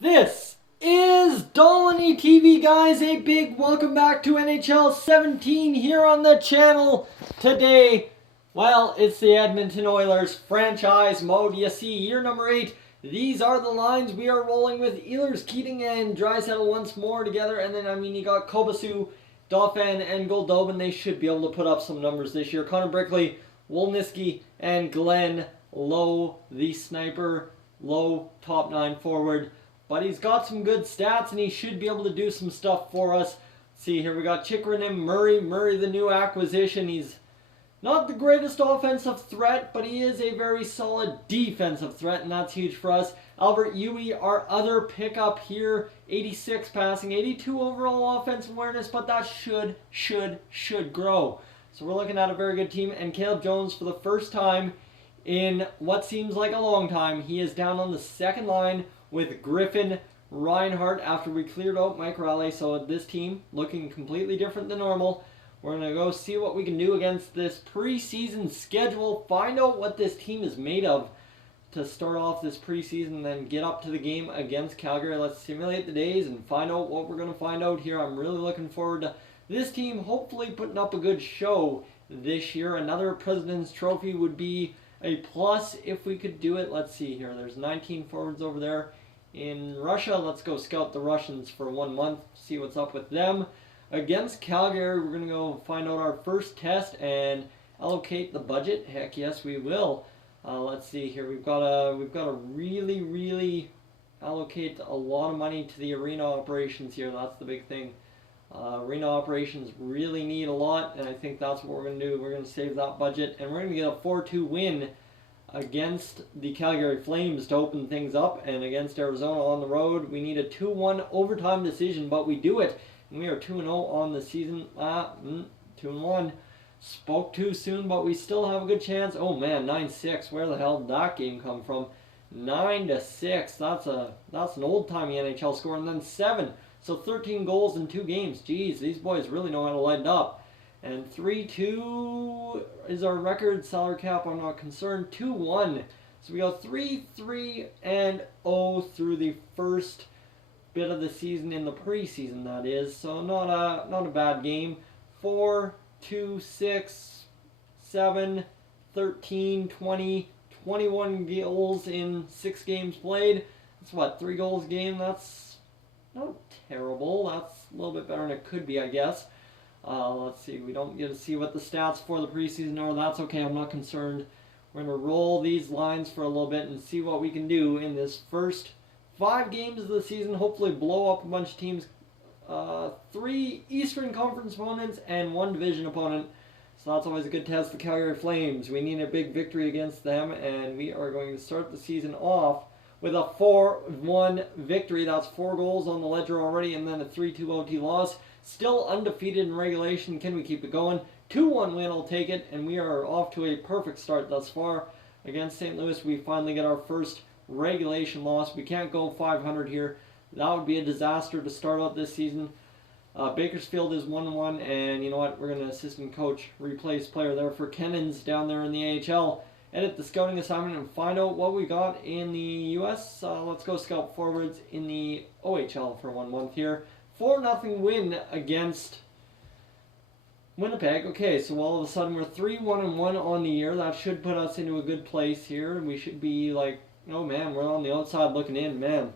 This is Dolynny TV, guys. A big welcome back to NHL 17 here on the channel. Today, well, it's the Edmonton Oilers Franchise Mode. You see, year number 8. These are the lines we are rolling with. Ehlers, Keating, and Draisaitl once more together. And then, you got Kobasu, Dauphin, and Goldobin. They should be able to put up some numbers this year. Connor Brickley, Wolniski, and Glenn Lowe, the sniper, Lowe, top 9 forward. But he's got some good stats, and he should be able to do some stuff for us. See, here we got Chychrun and Murray. Murray, the new acquisition. He's not the greatest offensive threat, but he is a very solid defensive threat, and that's huge for us. Albert Yui, our other pickup here. 86 passing, 82 overall offensive awareness, but that should grow. So we're looking at a very good team. And Caleb Jones, for the first time in what seems like a long time, he is down on the second line with Griffin, Reinhardt after we cleared out Mike Riley. So this team looking completely different than normal. We're going to go see what we can do against this preseason schedule. Find out what this team is made of to start off this preseason and then get up to the game against Calgary. Let's simulate the days and find out what we're going to find out here. I'm really looking forward to this team hopefully putting up a good show this year. Another President's Trophy would be a plus if we could do it. Let's see here. There's 19 forwards over there in Russia. Let's go scout the Russians for 1 month, see what's up with them. Against Calgary, we're going to go find out our first test and allocate the budget. Heck yes, we will. Let's see here. We've got to really allocate a lot of money to the arena operations here. That's the big thing. Arena operations really need a lot, and I think that's what we're going to do. We're going to save that budget, and we're going to get a 4-2 win against the Calgary Flames to open things up. And against Arizona on the road, we need a 2-1 overtime decision, but we do it. And we are 2-0 on the season. 2-1. Spoke too soon, but we still have a good chance. Oh man, 9-6. Where the hell did that game come from? 9-6. That's an old-timey NHL score. And then 7. So 13 goals in 2 games. Jeez, these boys really know how to light it up. And 3-2 is our record. Salary cap, I'm not concerned. 2-1. So we go 3-3-0 through the first bit of the season in the preseason, that is. So not a bad game. 4, 2, 6, 7, 13, 20, 21 goals in 6 games played. That's what, 3 goals a game? That's not terrible. That's a little bit better than it could be, I guess. Let's see. We don't get to see what the stats for the preseason are. That's okay. I'm not concerned. We're going to roll these lines for a little bit and see what we can do in this first 5 games of the season. Hopefully blow up a bunch of teams. 3 Eastern Conference opponents and 1 division opponent. So that's always a good test. The Calgary Flames. We need a big victory against them, and we are going to start the season off with a 4-1 victory. That's 4 goals on the ledger already, and then a 3-2 OT loss. Still undefeated in regulation. Can we keep it going? 2-1 win, I'll take it, and we are off to a perfect start thus far. Against St. Louis, we finally get our first regulation loss. We can't go 500 here. That would be a disaster to start out this season. Bakersfield is 1-1, and you know what? We're going to assistant coach, replace player there for Kennons down there in the AHL. Edit the scouting assignment and find out what we got in the U.S. Let's go scout forwards in the OHL for 1 month here. 4-0 win against Winnipeg. Okay, so all of a sudden we're 3-1-1 on the year. That should put us into a good place here. We should be like, oh man, we're on the outside looking in, man.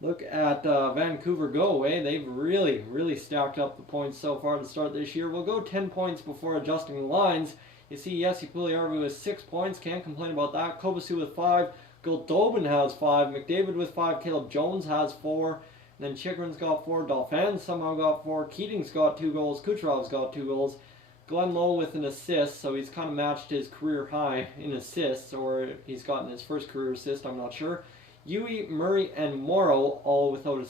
Look at Vancouver go, eh? They've really stacked up the points so far to start this year. We'll go 10 points before adjusting the lines. You see, Jesse Puljujärvi with 6 points. Can't complain about that. Kobasu with 5. Goldobin has 5. McDavid with 5. Caleb Jones has 4. And then Chychrun's got 4. Dauphin somehow got 4. Keating's got 2 goals. Kucherov's got 2 goals. Glenn Lowe with an assist, so he's kind of matched his career high in assists, or he's gotten his first career assist, I'm not sure. Yui, Murray, and Morrow all without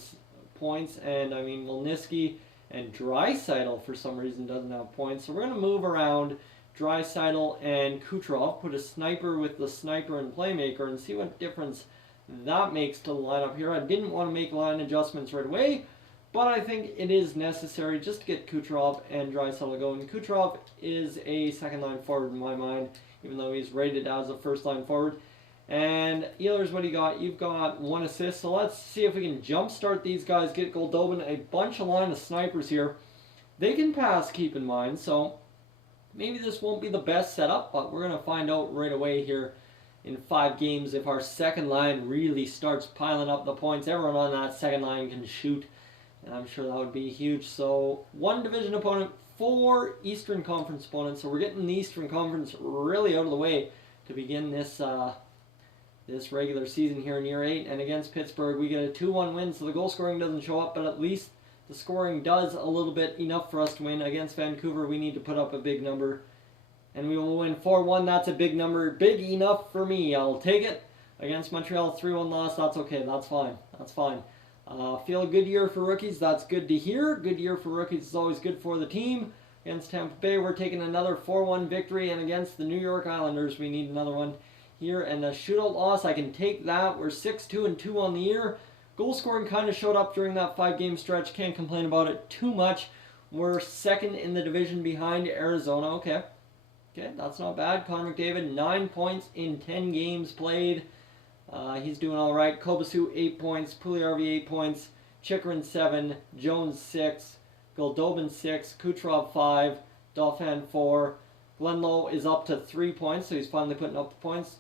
points, and I mean Wolniski and Draisaitl for some reason doesn't have points. So we're going to move around Draisaitl and Kucherov, put a sniper with the sniper and playmaker, and see what difference that makes to the lineup here. I didn't want to make line adjustments right away, but I think it is necessary just to get Kucherov and Draisaitl going. Kucherov is a second line forward in my mind, even though he's rated as a first line forward. And Ehlers, what do you got? You've got 1 assist. So let's see if we can jumpstart these guys, get Goldobin, a bunch of line of snipers here. They can pass, keep in mind. So maybe this won't be the best setup, but we're going to find out right away here in 5 games if our second line really starts piling up the points. Everyone on that second line can shoot, and I'm sure that would be huge. So 1 division opponent, 4 Eastern Conference opponents. So we're getting the Eastern Conference really out of the way to begin this this regular season here in year 8. And against Pittsburgh, we get a 2-1 win, so the goal scoring doesn't show up, but at least the scoring does a little bit enough for us to win. Against Vancouver, we need to put up a big number, and we will win 4-1. That's a big number, big enough for me. I'll take it. Against Montreal, 3-1 loss. That's okay. That's fine. That's fine. Feel a good year for rookies. That's good to hear. Good year for rookies is always good for the team. Against Tampa Bay, we're taking another 4-1 victory, and against the New York Islanders, we need another one here. And a shootout loss, I can take that. We're 6-2-2 on the year. Goal scoring kind of showed up during that 5-game stretch. Can't complain about it too much. We're 2nd in the division behind Arizona. Okay, that's not bad. Connor McDavid, 9 points in 10 games played. He's doing all right. Kobasu, 8 points. Puljujarvi, 8 points. Chychrun, 7. Jones, 6. Goldobin, 6. Kucherov, 5. Dauphin, 4. Glenlow is up to 3 points, so he's finally putting up the points.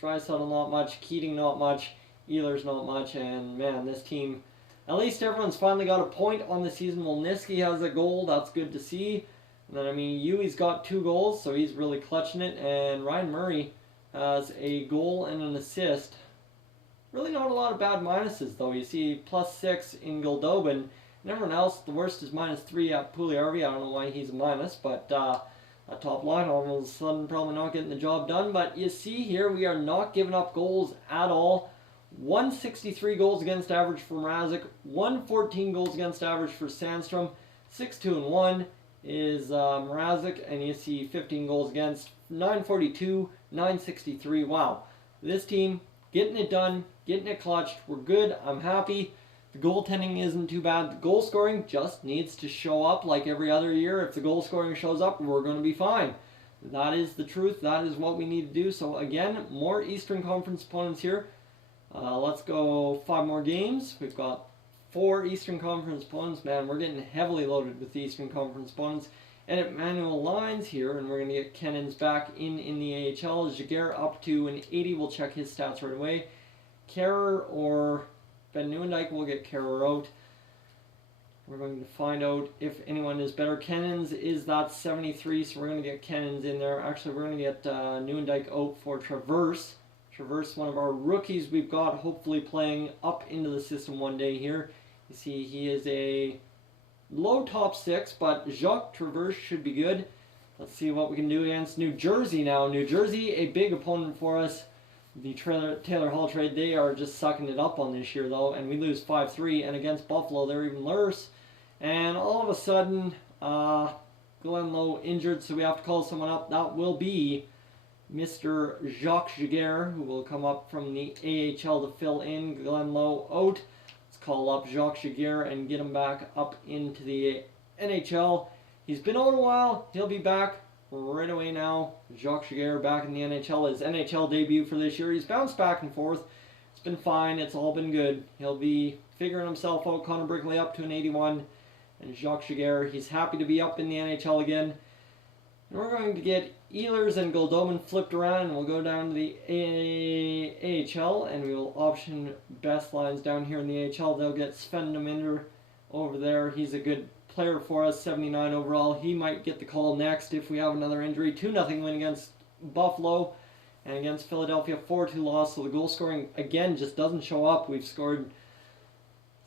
Draisaitl, not much. Keating, not much. Ehlers, not much. And, man, this team, at least everyone's finally got a point on the season. Wolniski has a goal. That's good to see. And then, I mean, Yui's got 2 goals, so he's really clutching it. And Ryan Murray has a goal and an assist. Really not a lot of bad minuses, though. You see +6 in Goldobin. And everyone else, the worst is -3 at Puljujarvi. I don't know why he's a minus, but a top line all of a sudden probably not getting the job done. But you see here, we are not giving up goals at all. 163 goals against average for Mrazek, 114 goals against average for Sandstrom. 6-2-1 is Mrazek, and you see 15 goals against, 942, 963. Wow, this team getting it done, getting it clutched. We're good. I'm happy. The goaltending isn't too bad. The goal scoring just needs to show up like every other year. If the goal scoring shows up, we're going to be fine. That is the truth. That is what we need to do. So again, more Eastern Conference opponents here. Let's go 5 more games. We've got 4 Eastern Conference opponents. Man, we're getting heavily loaded with the Eastern Conference opponents. And Emmanuel Lines here, and we're going to get Kennans back in the AHL. Jaguar up to an 80. We'll check his stats right away. Kerr or Ben Nieuwendyk, we'll get Kerr out. We're going to find out if anyone is better. Kennans is that 73, so we're going to get Kennans in there. Actually, we're going to get Nieuwendyk out for Traverse. Traverse, one of our rookies we've got, hopefully playing up into the system one day here. You see, he is a low top 6, but Jacques Traverse should be good. Let's see what we can do against New Jersey now. New Jersey, a big opponent for us. The Taylor Hall trade, they are just sucking it up on this year, though, and we lose 5-3. And against Buffalo, they're even worse. And all of a sudden, Glenlow injured, so we have to call someone up. That will be Mr. Jacques Jaguar, who will come up from the AHL to fill in Glenlow out. Let's call up Jacques Jaguar and get him back up into the NHL. He's been out a while. He'll be back right away now. Jacques Jaguar back in the NHL. His NHL debut for this year. He's bounced back and forth. It's been fine. It's all been good. He'll be figuring himself out. Connor Brickley up to an 81. And Jacques Jaguar, he's happy to be up in the NHL again. And we're going to get Ehlers and Goldobin flipped around, and we'll go down to the AHL, and we will option best lines down here in the AHL. They'll get Sven Deminder over there. He's a good player for us, 79 overall. He might get the call next if we have another injury. 2-0 win against Buffalo, and against Philadelphia, 4-2 loss. So the goal scoring, again, just doesn't show up. We've scored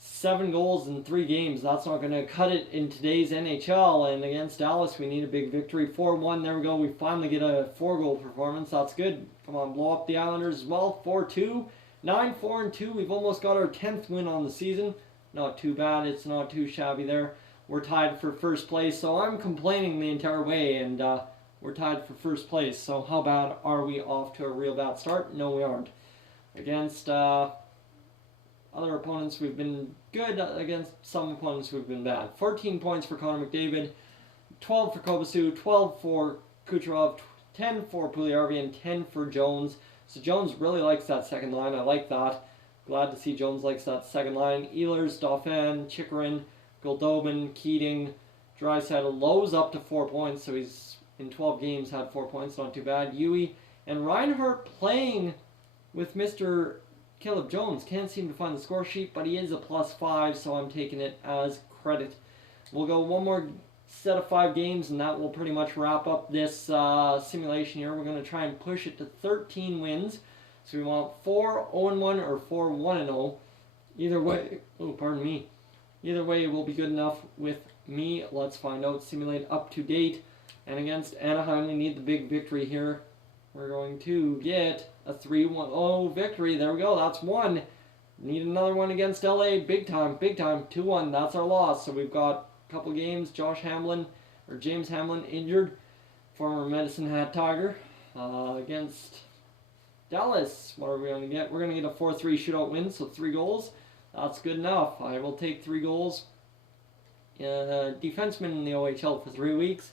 7 goals in 3 games. That's not going to cut it in today's NHL. And against Dallas, we need a big victory. 4-1. There we go. We finally get a 4-goal performance. That's good. Come on, blow up the Islanders as well. 4-2. 9-4-2. We've almost got our 10th win on the season. Not too bad. It's not too shabby there. We're tied for first place. So I'm complaining the entire way, and we're tied for first place. So how bad are we off to a real bad start? No, we aren't. Against other opponents, we've been good. Against some opponents, we've been bad. 14 points for Connor McDavid, 12 for Kobasu, 12 for Kucherov, 10 for Puljujarvi, and 10 for Jones. So Jones really likes that second line. I like that. Glad to see Jones likes that second line. Ehlers, Dauphin, Chychrun, Goldobin, Keating, Draisaitl. Lowe's up to 4 points, so he's in 12 games had 4 points, not too bad. Yui and Reinhart playing with Mr. Caleb Jones. Can't seem to find the score sheet, but he is a +5, so I'm taking it as credit. We'll go one more set of 5 games, and that will pretty much wrap up this simulation here. We're going to try and push it to 13 wins. So we want 4-0-1 or 4-1-0. Either way, pardon me. Either way will be good enough with me. Let's find out. Simulate up to date. And against Anaheim, we need the big victory here. We're going to get a 3-1 victory. There we go. That's one. Need another one against LA. Big time. Big time. 2-1. That's our loss. So we've got a couple games. James Hamlin injured. Former Medicine Hat Tiger. Against Dallas. What are we going to get? We're going to get a 4-3 shootout win. So 3 goals. That's good enough. I will take 3 goals. Defenseman in the OHL for 3 weeks.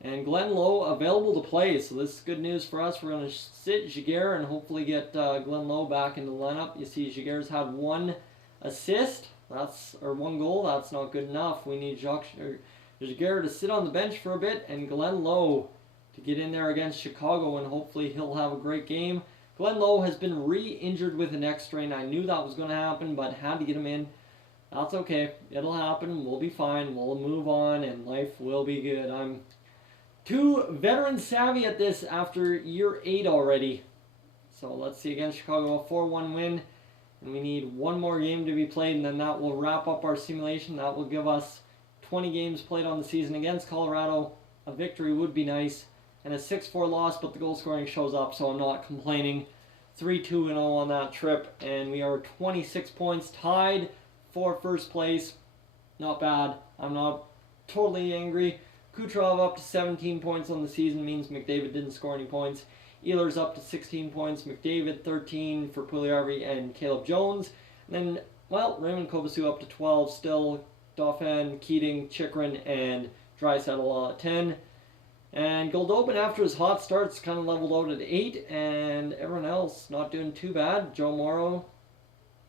And Glenn Lowe available to play, so this is good news for us. We're going to sit Giguère and hopefully get Glenn Lowe back in the lineup. You see Giguère's had 1 assist, or 1 goal. That's not good enough. We need Giguère to sit on the bench for a bit and Glenn Lowe to get in there against Chicago, and hopefully he'll have a great game. Glenn Lowe has been re-injured with a neck strain. I knew that was going to happen, but had to get him in. That's okay. It'll happen. We'll be fine. We'll move on, and life will be good. I'm too veteran savvy at this after year 8 already. So let's see, against Chicago, a 4-1 win. And we need 1 more game to be played, and then that will wrap up our simulation. That will give us 20 games played on the season. Against Colorado, a victory would be nice. And a 6-4 loss, but the goal scoring shows up, so I'm not complaining. 3-2-0 on that trip, and we are 26 points tied for first place. Not bad. I'm not totally angry. Kucherov up to 17 points on the season means McDavid didn't score any points. Ehlers up to 16 points. McDavid 13 for Puljujärvi and Caleb Jones. And then, well, Raymond Kovacic up to 12 still. Dauphin, Keating, Chychrun, and Draisaitl all at 10. And Goldobin, after his hot starts, kind of leveled out at 8. And everyone else not doing too bad. Joe Morrow,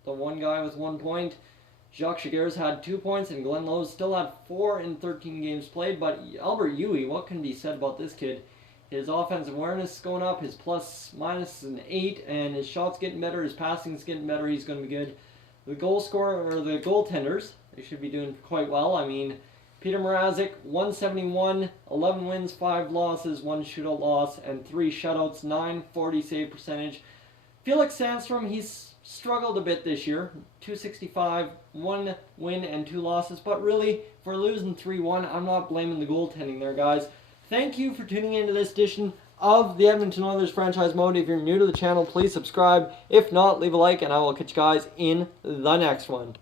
the one guy with 1 point. Jacques Giguère's had 2 points, and Glenn Lowe still had 4 in 13 games played. But Albert Yui, what can be said about this kid? His offensive awareness is going up, his plus-minus is an 8, and his shot's getting better, his passing's getting better, he's going to be good. The goal scorer, or the goaltenders, they should be doing quite well. I mean, Peter Mrazek, 171, 11 wins, 5 losses, 1 shootout loss, and 3 shutouts, 940 save percentage. Felix Sandstrom, he's struggled a bit this year. 265, 1 win and 2 losses. But really, if we're losing 3-1, I'm not blaming the goaltending there, guys. Thank you for tuning into this edition of the Edmonton Oilers Franchise Mode. If you're new to the channel, please subscribe. If not, leave a like, and I will catch you guys in the next one.